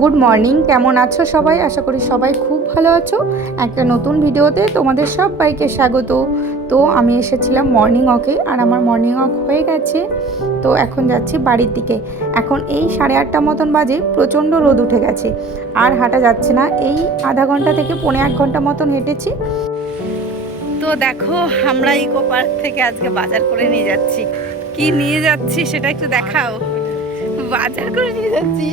Good morning, কেমন আছো সবাই? আশা করি সবাই খুব ভালো আছো। একটা নতুন ভিডিওতে তোমাদের সবাইকে স্বাগত। তো আমি এসেছিলাম মর্নিং ওয়াকে, আর আমার মর্নিং ওয়াক হয়ে গেছে। তো এখন যাচ্ছি বাড়ির দিকে। এখন এই 8:30 মতন বাজে, প্রচণ্ড রোদ উঠে গেছে, আর হাঁটা যাচ্ছে না। এই আধা ঘন্টা থেকে পৌনে 1 ঘন্টা মতন হেঁটেছি। তো দেখো, আমরা ইকো পার্ক থেকে আজকে বাজার করে নিয়ে যাচ্ছি। কি নিয়ে যাচ্ছি সেটা একটু দেখাও। বাজার করে নিয়ে যাচ্ছি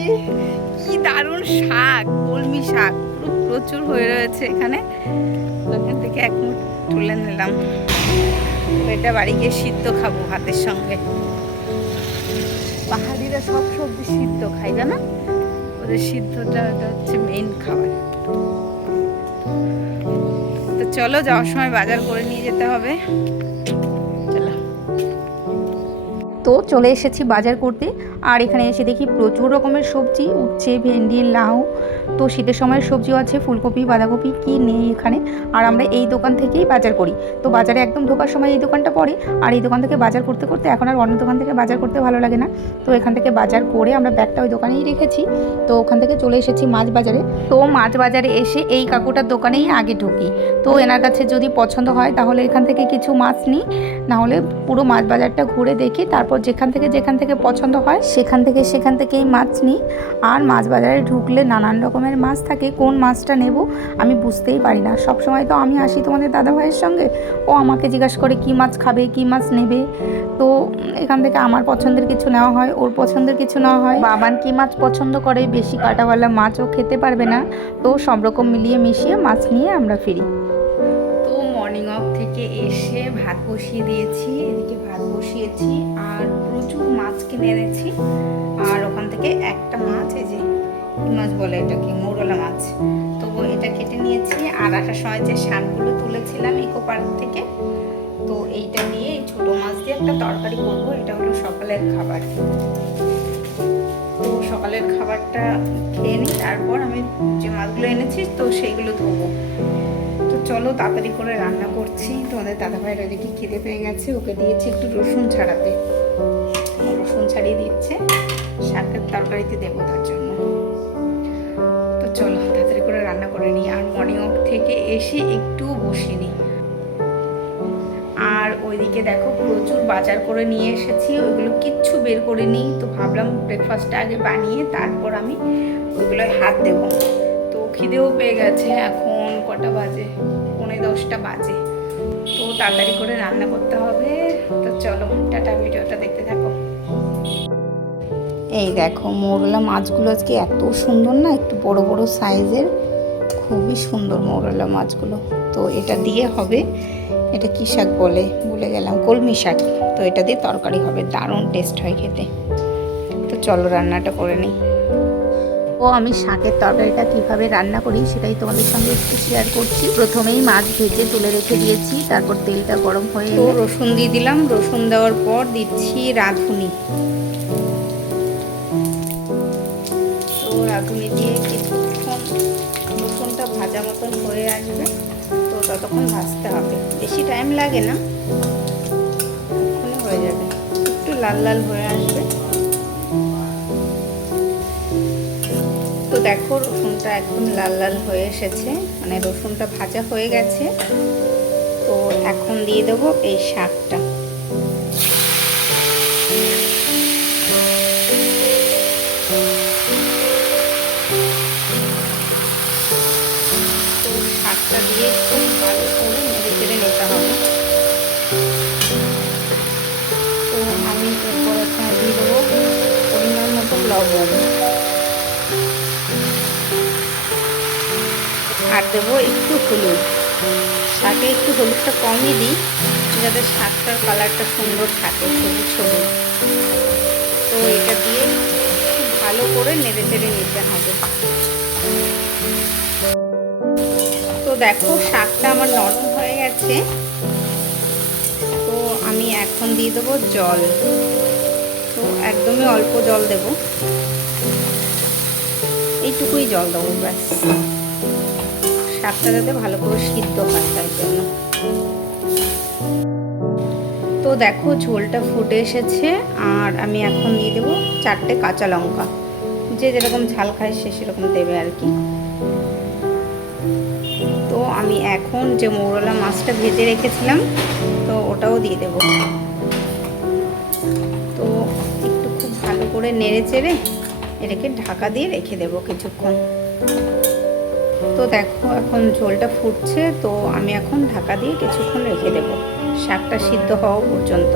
কি দারুণ শাক, কলমি শাক পুরো প্রচুর হয়ে রয়েছে এখানে। ওখান থেকে এক মুঠ তুলে নিলাম। এটা বাড়ি গিয়ে সিদ্ধ খাবো ভাতের সঙ্গে। পাহাড়িরা সব সবজি সিদ্ধ খায়, জানো? ওদের সিদ্ধটা হচ্ছে মেইন খাবার। তো চলো, যাওয়ার সময় বাজার করে নিয়ে যেতে হবে। চলো। তো চলে এসেছি বাজার করতে, আর এখানে এসে দেখি প্রচুর রকমের সবজি উচ্ছে, ভেন্ডি, লাউ। তো শীতের সময়ের সবজিও আছে, ফুলকপি, বাঁধাকপি, কি নেই এখানে। আর আমরা এই দোকান থেকেই বাজার করি। তো বাজারে একদম ঢোকার সময় এই দোকানটা পড়ে, আর এই দোকান থেকে বাজার করতে করতে এখন আর অন্য দোকান থেকে বাজার করতে ভালো লাগে না। তো এখান থেকে বাজার করে আমরা ব্যাগটা ওই দোকানেই রেখেছি। তো ওখান থেকে চলে এসেছি মাছ বাজারে। তো মাছ বাজারে এসে এই কাকুটার দোকানেই আগে ঢুকি। তো এনার কাছে যদি পছন্দ হয় তাহলে এখান থেকে কিছু মাছ নিই, নাহলে পুরো মাছ বাজারটা ঘুরে দেখি, তারপর যেখান থেকে পছন্দ হয় সেখান থেকেই মাছ নিই। আর মাছ বাজারে ঢুকলে নানান রকমের মাছ থাকে, কোন মাছটা নেব আমি বুঝতেই পারি না। সব সময় তো আমি আসি তোমাদের দাদা ভাইয়ের সঙ্গে, ও আমাকে জিজ্ঞাসা করে কী মাছ খাবে, কী মাছ নেবে। তো এখান থেকে আমার পছন্দের কিছু নেওয়া হয়, ওর পছন্দের কিছু নেওয়া হয়। বাবান কী মাছ পছন্দ করে, বেশি কাঁটাওয়ালা মাছও খেতে পারবে না। তো সব রকম মিলিয়ে মিশিয়ে মাছ নিয়ে আমরা ফিরি। তো মর্নিং ওয়াক থেকে এসে ভাত বসিয়ে দিয়েছি, এদিকে ভাত বসিয়েছি, আর প্রচুর মাছ কিনে এনেছি। আর ওখান থেকে একটা মাছ, এই যে কি মাছ বলে এটাকে, মৌরলা মাছ, তো এটা কেটে নিয়েছি। আর আসার সময় যে শাকগুলো তুলেছিলাম ইকো পার্ক থেকে, তো এইটা দিয়ে, এই ছোটো মাছ দিয়ে একটা তরকারি করবো। এটা হলো সকালের খাবার। তো সকালের খাবারটা খেয়ে নিই, তারপর আমি যে মাছগুলো এনেছি তো সেইগুলো ধোবো। তো চলো তাড়াতাড়ি করে রান্না করছি। তোমাদের দাদাভাইয়ের ওদিকে খিদে পেয়ে গেছে, ওকে দিয়েছি একটু রসুন ছাড়াতে। রসুন ছাড়িয়ে দিচ্ছে, শাকের তরকারিতে দেবো তার জন্য। তো চলো তাড়াতাড়ি করে রান্না করে নিই। আর মর্নিং ওয়াক থেকে এসে একটু বসে নিই। আর ওইদিকে দেখো প্রচুর বাজার করে নিয়ে এসেছি, ওইগুলো কিচ্ছু বের করে নিই। তো ভাবলাম ব্রেকফাস্টটা আগে বানিয়ে তারপর আমি ওইগুলোয় হাত দেবো। তো খিদেও পেয়ে গেছে, এখন কটা বাজে, 9:45 বাজে। তো তাড়াতাড়ি করে রান্না করতে হবে। তো চলো, টাটা, ভিডিওটা দেখতে থাকো। এই দেখো, মৌরলা মাছগুলো আজকে এত সুন্দর না, একটু বড় বড় সাইজের, খুবই সুন্দর মৌরলা মাছগুলো। তো এটা দিয়ে হবে, এটা কী শাক বলে ভুলে গেলাম, কলমি শাক। তো এটা দিয়ে তরকারি হবে, দারুণ টেস্ট হয় খেতে। তো চলো রান্নাটা করে নিই। ও আমি শাকের তরকারিটা কীভাবে রান্না করি সেটাই তোমাদের সঙ্গে একটু শেয়ার করছি। প্রথমেই মাছ ভেজে তুলে রেখে দিয়েছি, তারপর তেলটা গরম হয়ে তো রসুন দিয়ে দিলাম। রসুন দেওয়ার পর দিচ্ছি রাঁধুনি। তো রাঁধুনি দিয়ে কিছুক্ষণ রসুনটা ভাজা মতন হয়ে আসবে, তো ততক্ষণ ভাজতে হবে, বেশি টাইম লাগে না, এক্ষুনি হয়ে যাবে। একটু লাল লাল হয়ে আসবে। তো দেখো রসুনটা একদম লাল লাল হয়ে এসেছে, মানে রসুনটা ভাজা হয়ে গেছে। তো এখন দিয়ে দেবো এই শাকটা। তো শাকটা দিয়ে খুব ভালো করে নেড়ে চেড়ে নিতে হবে। তো আমি এরপর এখানে দিয়ে দেবো পরিমাণ মতো লবণ, আর দেবো একটু হলুদ। শাকে একটু হলুদটা কমই দিই, যাতে শাকটার কালারটা সুন্দর থাকে, সবুজ সবুজ। তো এটা দিয়ে খুব ভালো করে নেড়ে চেড়ে নিতে হবে। তো দেখো শাকটা আমার নরম হয়ে গেছে। তো আমি এখন দিয়ে দেবো জল। তো একদমই অল্প জল দেব, এইটুকুই জল দেবো ব্যাস, শাকটা যাতে ভালো করে সিদ্ধ হয় তার জন্য। তো দেখো ঝোলটা ফুটে এসেছে, আর আমি এখন দিয়ে দেবো 4টে কাঁচা লঙ্কা। যে যেরকম ঝাল খায় সে সেরকম দেবে আর কি। তো আমি এখন যে মৌরলা মাছটা ভেজে রেখেছিলাম তো ওটাও দিয়ে দেব। তো একটু খুব ভালো করে নেড়ে চেড়ে এটাকে ঢাকা দিয়ে রেখে দেব কিছুক্ষণ। তো দেখো এখন ঝোলটা ফুটছে, তো আমি এখন ঢাকা দিয়ে কিছুক্ষণ রেখে দেব শাকটা সিদ্ধ হওয়া পর্যন্ত।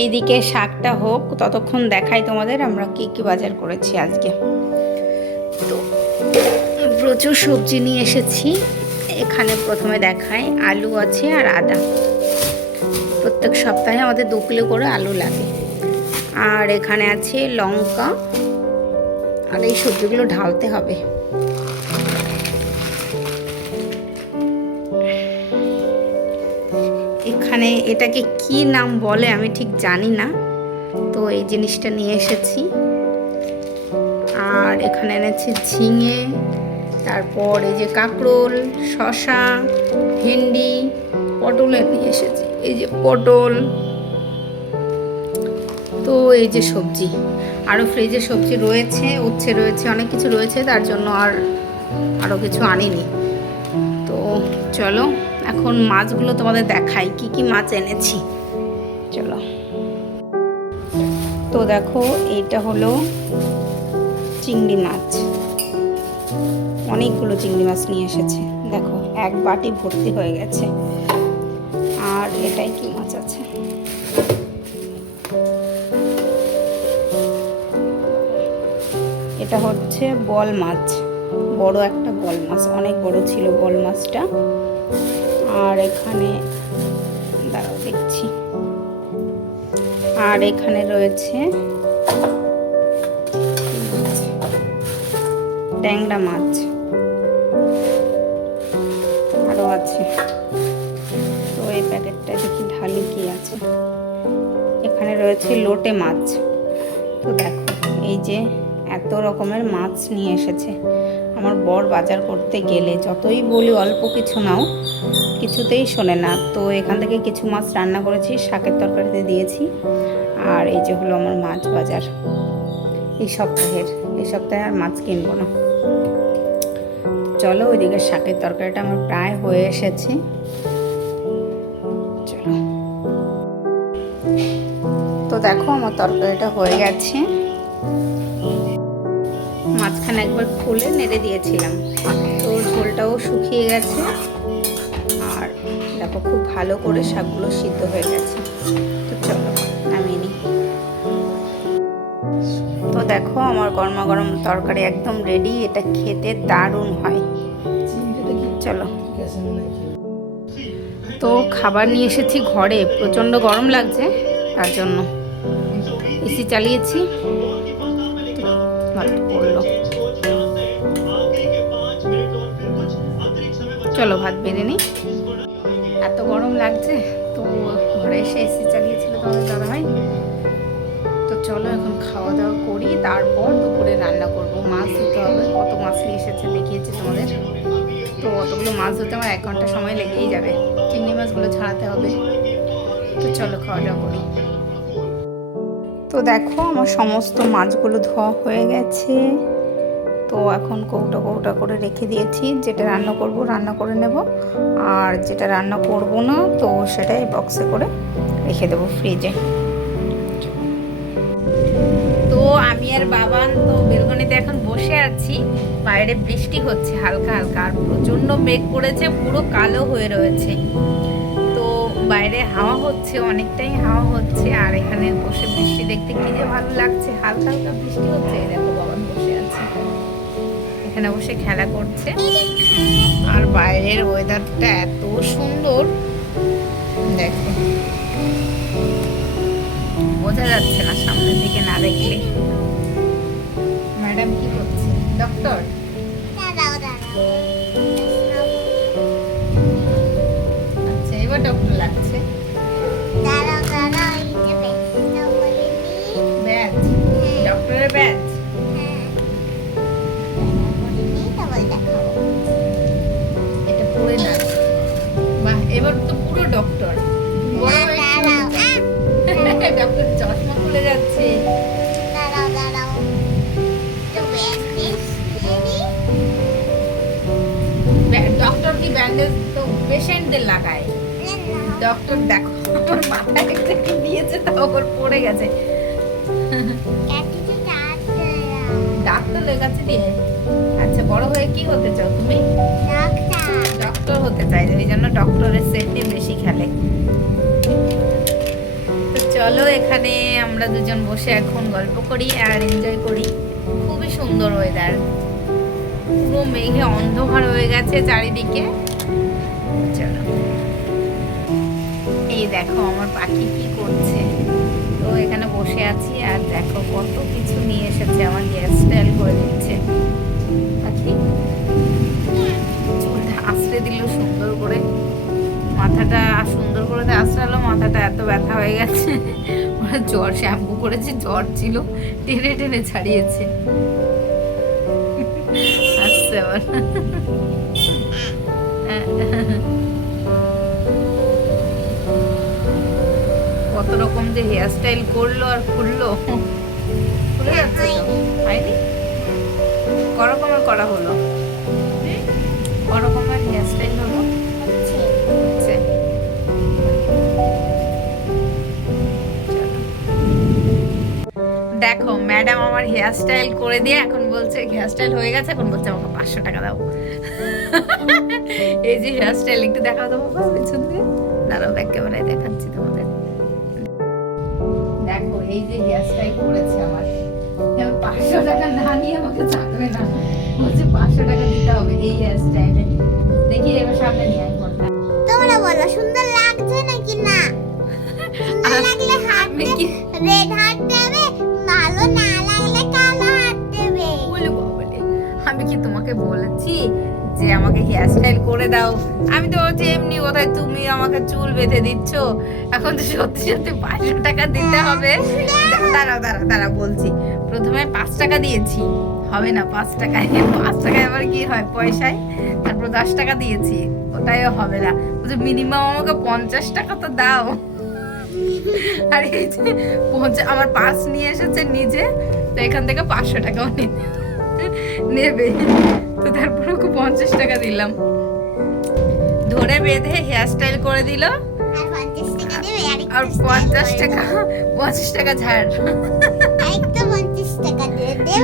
এইদিকে শাকটা হোক ততক্ষণ দেখাই তোমাদের আমরা কি কি বাজার করেছি আজকে। তো প্রচুর সবজি নিয়ে এসেছি। এখানে প্রথমে দেখাই আলু আছে আর আদা। প্রত্যেক সপ্তাহে আমাদের 2 কিলো করে আলু লাগে। আর এখানে আছে লঙ্কা, আর এই সবজিগুলো ঢালতে হবে। এখানে এটাকে কি নাম বলে আমি ঠিক জানি না, তো এই জিনিসটা নিয়ে এসেছি। আর এখানে এনেছি ঝিঙে, তারপর এই যে কাঁকরোল, শসা, ভেন্ডি, পটলের নিয়ে এসেছি, এই যে পটল। তো এই যে সবজি, আরও ফ্রিজে সবজি রয়েছে, উচ্ছে রয়েছে, অনেক কিছু রয়েছে, তার জন্য আরও কিছু আনিনি। তো চলো এখন মাছগুলো তোমাদের দেখাই কি কি মাছ এনেছি। চলো। তো দেখো এইটা হলো চিংড়ি মাছ, অনেকগুলো চিংড়ি মাছ নিয়ে এসেছে, দেখো এক বাটি ভর্তি হয়ে গেছে। আর এটাই কি মাছ আছে, এটা হচ্ছে বল মাছ, বড় একটা বল মাছ, অনেক বড় ছিল বল মাছটা। আর এখানে দাঁড়াও দেখছি, আর এখানে রয়েছে ট্যাংরা মাছ, আরও আছে। তো এই প্যাকেটটা দেখি ঢালি কি আছে। এখানে রয়েছে লোটে মাছ। তো দেখো এই যে এত রকমের মাছ নিয়ে এসেছে। আমার বর বাজার করতে গেলে যতই বলি অল্প কিছু নাও, কিছুতেই শোনে না। তো এখান থেকে কিছু মাছ রান্না করেছি, শাকের তরকারিতে দিয়েছি। আর এই যে হলো আমার মাছ বাজার এই সপ্তাহে আর মাছ কিনবো না। চলো ওইদিকে শাকের তরকারিটা আমার প্রায় হয়ে এসেছে। চলো। তো দেখো আমার তরকারিটা হয়ে গেছে। মাঝখানে একবার খুলে নেড়ে দিয়েছিলাম, তো ঝোলটাও শুকিয়ে গেছে। আর দেখো খুব ভালো করে শাকগুলো সিদ্ধ হয়ে গেছে। তো চলো নামিয়ে নিই। তো দেখো আমার গরমা গরম তরকারি একদম রেডি, এটা খেতে দারুণ হয়। চলো। তো খাবার নিয়ে এসেছি ঘরে, প্রচণ্ড গরম লাগছে তার জন্য এসি চালিয়েছি। পড়লো, চলো ভাত বেড়ে নিই। এত গরম লাগছে, তো ঘরে এসে এসি চালিয়েছিল তোমাদের দাদা ভাই। তো চলো এখন খাওয়া দাওয়া করি, তারপর দুপুরে রান্না করব। মাছ ধুতে হবে, কত মাছ নিয়ে এসেছে দেখিয়েছি তোমাদের। তো অতগুলো মাছ ধুতে আমার 1 ঘন্টা সময় লেগেই যাবে, চিংড়ি মাছগুলো ছাড়াতে হবে। তো চলো খাওয়া দাওয়া করি। তো দেখো আমার সমস্ত মাছগুলো ধোয়া হয়ে গেছে। তো এখন কৌটা কৌটা করে রেখে দিয়েছি, যেটা রান্না করব রান্না করে নেব, আর যেটা রান্না করব না তো সেটাই বক্সে করে রেখে দেবো ফ্রিজে। তো আমি আর বাবান তো বেলকনিতে এখন বসে আছি, বাইরে বৃষ্টি হচ্ছে হালকা হালকা, আর প্রচণ্ড মেঘ করেছে, পুরো কালো হয়ে রয়েছে। তো বাইরে হাওয়া হচ্ছে, অনেকটাই হাওয়া হচ্ছে, আর এখানে বসে বৃষ্টি দেখতে কি যে ভালো লাগছে। হালকা হালকা বৃষ্টি হচ্ছে, দেখো বাবান বসে আছে এখানে বসে খেলা করছে। আর বাইরের ওয়েদারটা এত সুন্দর, দেখো বোঝা যাচ্ছে না সামনের দিকে না দেখলে। ম্যাডাম কি করছে? ডক্টর আচ্ছা, এবার ডক্টর লাগছে। ব্যাচ, ডক্টরের ব্যাচ। এটা পড়ে না, বাহ এবার তো পুরো ডক্টর। ডক্টর চশমা খুলে যাচ্ছে। কি ব্যান্ডেজ তো পেশেন্টদের লাগায়। ডক্টর দেখো আমার মাথায় একটা কি দিয়েছে, তাও ওর পড়ে গেছে। ডাক্তার লেগাছে দিয়ে। আচ্ছা, বড় হয়ে কি হতে চাও তুমি? ডক্টর হতে চাই, ওই জন্য ডক্টরের সেট নিয়ে বেশি খেলে। তো চলো, এখানে আমরা দুজন বসে এখন গল্প করি আর এনজয় করি। খুবই সুন্দর ওয়েদার, পুরো মেঘে অন্ধকার হয়ে গেছে চারিদিকে। চলো, এই দেখো আমার পাখি কি করছে। তো এখানে বসে আছি আর দেখো কত কিছু নিয়ে এসেছে, আমার হেয়ার স্টাইল করে দিচ্ছে। পাখি চুলটা আঁচড়ে দিল সুন্দর করে, মাথাটা সুন্দর করে আঁচড়ালো, মাথাটা এত ব্যথা হয়ে গেছে। জ্বর, শ্যাম্পু করেছি, জ্বর ছিল, টেনে টেনে ছাড়িয়েছে। আসছে আবার। কত রকম যে হেয়ার স্টাইল করলো আর খুললো, খুলে যাচ্ছে তো। হয়নি? করকমের করা হলো, করকমের হেয়ার স্টাইল হলো। দেখো ম্যাডাম আমার হেয়ার স্টাইল করে দিয়ে এখন বলছে হেয়ার স্টাইল হয়ে গেছে, এখন বলছে আমাকে 500 টাকা দাও। এই যে হেয়ার স্টাইল একটু দেখাও তো বাবা পিছন দিয়ে, দাঁড়াও ব্যাক ক্যামেরায় দেখাচ্ছি তোমাদের। দেখো এই যে হেয়ার স্টাইল করেছে আমার, 500 টাকা না নিয়ে আমাকে চাকবে না, বলছে 500 টাকা দিতে হবে এই হেয়ার স্টাইলে। দেখি এবার সামনে নিয়ে আই ফোনটা। তোমরা বলো সুন্দর লাগছে নাকি না? সুন্দর লাগলে হাত রেড হাত দেবে, ভালো না লাগলে কালো হাত দেবে। বলে বাবালে, আমি কি তোমাকে বলেছি যে আমাকে হেয়ার স্টাইল করে দাও? আমি তো বলছি এমনি কোথায়, তুমি আমাকে চুল বেঁধে দিচ্ছ, এখন তো সত্যি সত্যি 500 টাকা দিতে হবে। দাঁড়াও দাঁড়াও দাঁড়াও বলছি, প্রথমে 5 টাকা দিয়েছি, হবে না 5 টাকায়, 5 টাকায় আবার কি হয় পয়সায়, তারপর 10 টাকা দিয়েছি, ওটাইও হবে না, বলছে মিনিমাম আমাকে 50 টাকা তো দাও। আর এই যে আমার পাস নিয়ে এসেছে নিজে, তো এখান থেকে 500 টাকাও নেবে, তো তারপর ওকে 50 টাকা দিলাম, ধরে বেঁধে হেয়ার স্টাইল করে দিল। আর 50 টাকা ছাড়।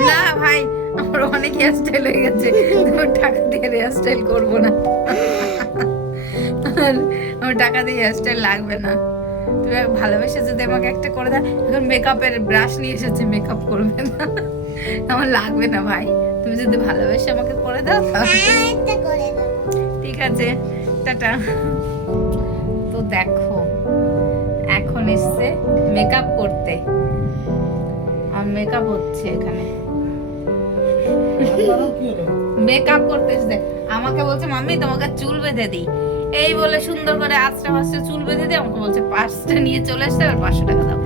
না ভাই, আমার অনেক হেয়ার স্টাইল হয়ে গেছে, তোমার টাকা দিয়ে হেয়ার স্টাইল করবো না, আমার টাকা দিয়ে হেয়ার স্টাইল লাগবে না। তুমি ভালোবেসে যদি আমাকে একটা করে দাও, এখন মেকআপের ব্রাশ নিয়ে এসেছে, মেকআপ করবে না, আমার লাগবে না ভাই, তুমি যদি ভালোবেসে আমাকে করে দাও ঠিক আছে, টাটা। তো দেখো এখন এসছে মেকআপ করতে, আর মেকআপ হচ্ছে এখানে, মেকআপ করতে এসছে, আমাকে বলছে মাম্মি তোমাকে চুল বেঁধে দিই, এই বলে সুন্দর করে আস্তে আস্তে চুল বেঁধে দিয়ে আমাকে বলছে 5টা নিয়ে চলে আসতে, আর 500 টাকা দাও।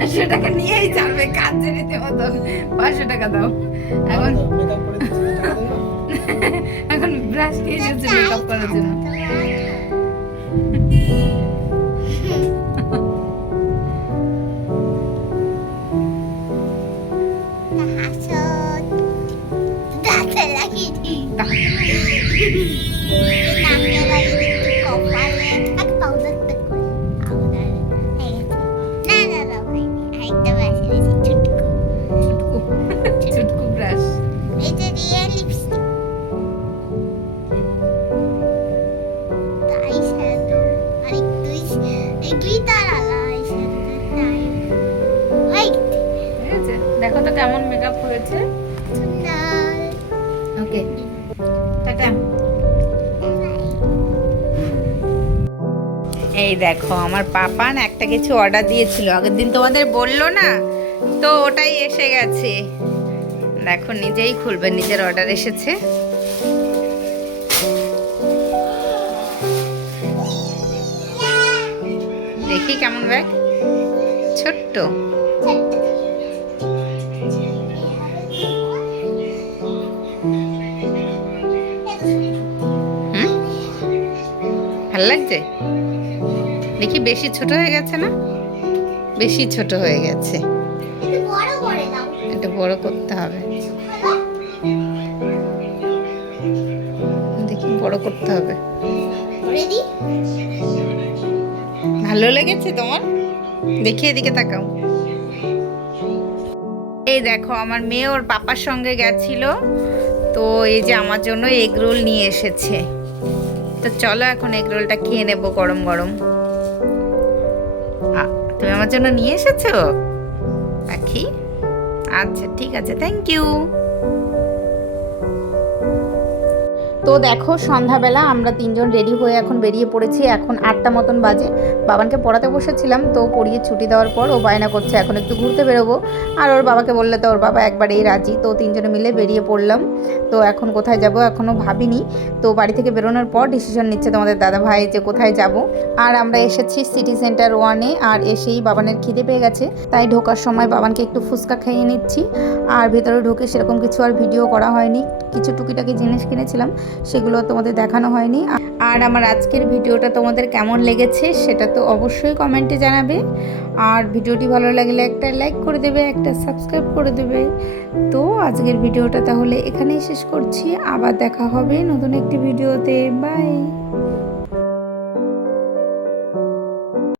500 টাকা নিয়েই যাবে কাজ নিতে মতন, 500 টাকা দাও। এখন এখন ব্রাশ নিয়ে এসেছে মেকআপ করার জন্য। দেখো তো কেমন মেকআপ হয়েছে। ওকে টাটা। এই দেখো আমার পাপান একটা কিছু অর্ডার দিয়েছিল আগের দিন, তোমাদের বললো না, তো ওটাই এসে গেছে। দেখো নিজেই খুলবে, নিজের অর্ডার এসেছে। দেখি কেমন ব্যাগ, ছোট্ট। ভাল লাগছে? দেখি বেশি ছোট হয়ে গেছে না? বেশি ছোট হয়ে গেছে, এটা বড় করতে হবে। বড় করতে হবে। রেডি? ভালো লেগেছে তোমার? দেখি এদিকে তাকাও। এই দেখো আমার মেয়ে ওর পাপার সঙ্গে গেছিল, তো এই যে আমার জন্য এগ রোল নিয়ে এসেছে। তো চলো এখন এগ রোলটা খেয়ে নেবো গরম গরম। তুমি আমার জন্য নিয়ে এসেছো পাখি? আচ্ছা ঠিক আছে, থ্যাংক ইউ। তো দেখো সন্ধ্যাবেলা আমরা তিনজন রেডি হয়ে এখন বেরিয়ে পড়েছি। এখন 8টা মতন বাজে। বাবানকে পড়াতে বসেছিলাম, তো পড়িয়ে ছুটি দেওয়ার পর ও বায়না করছে এখন একটু ঘুরতে বেরোবো। আর ওর বাবাকে বললে তো ওর বাবা একবারেই রাজি। তো তিনজনে মিলে বেরিয়ে পড়লাম। তো এখন কোথায় যাব এখনও ভাবিনি। তো বাড়ি থেকে বেরোনোর পর ডিসিশন নিচ্ছে তোমাদের দাদা ভাই যে কোথায় যাব। আর আমরা এসেছি সিটি সেন্টার 1-এ। আর এসেই বাবানের খিদে পেয়ে গেছে, তাই ঢোকার সময় বাবানকে একটু ফুচকা খাইয়ে নিচ্ছি। আর ভেতরে ঢুকে সেরকম কিছু আর ভিডিও করা হয়নি। কিছু টুকিটাকি জিনিস কিনেছিলাম, সেগুলো তোমাদের দেখানো হয়নি। আর আমার আজকের ভিডিওটা তোমাদের কেমন লেগেছে সেটা তো অবশ্যই কমেন্টে জানাবে। আর ভিডিওটি ভালো লাগলে একটা লাইক করে দেবে, একটা সাবস্ক্রাইব করে দেবে। তো আজকের ভিডিওটা তাহলে এখানেই শেষ করছি। আবার দেখা হবে নতুন একটি ভিডিওতে। বাই।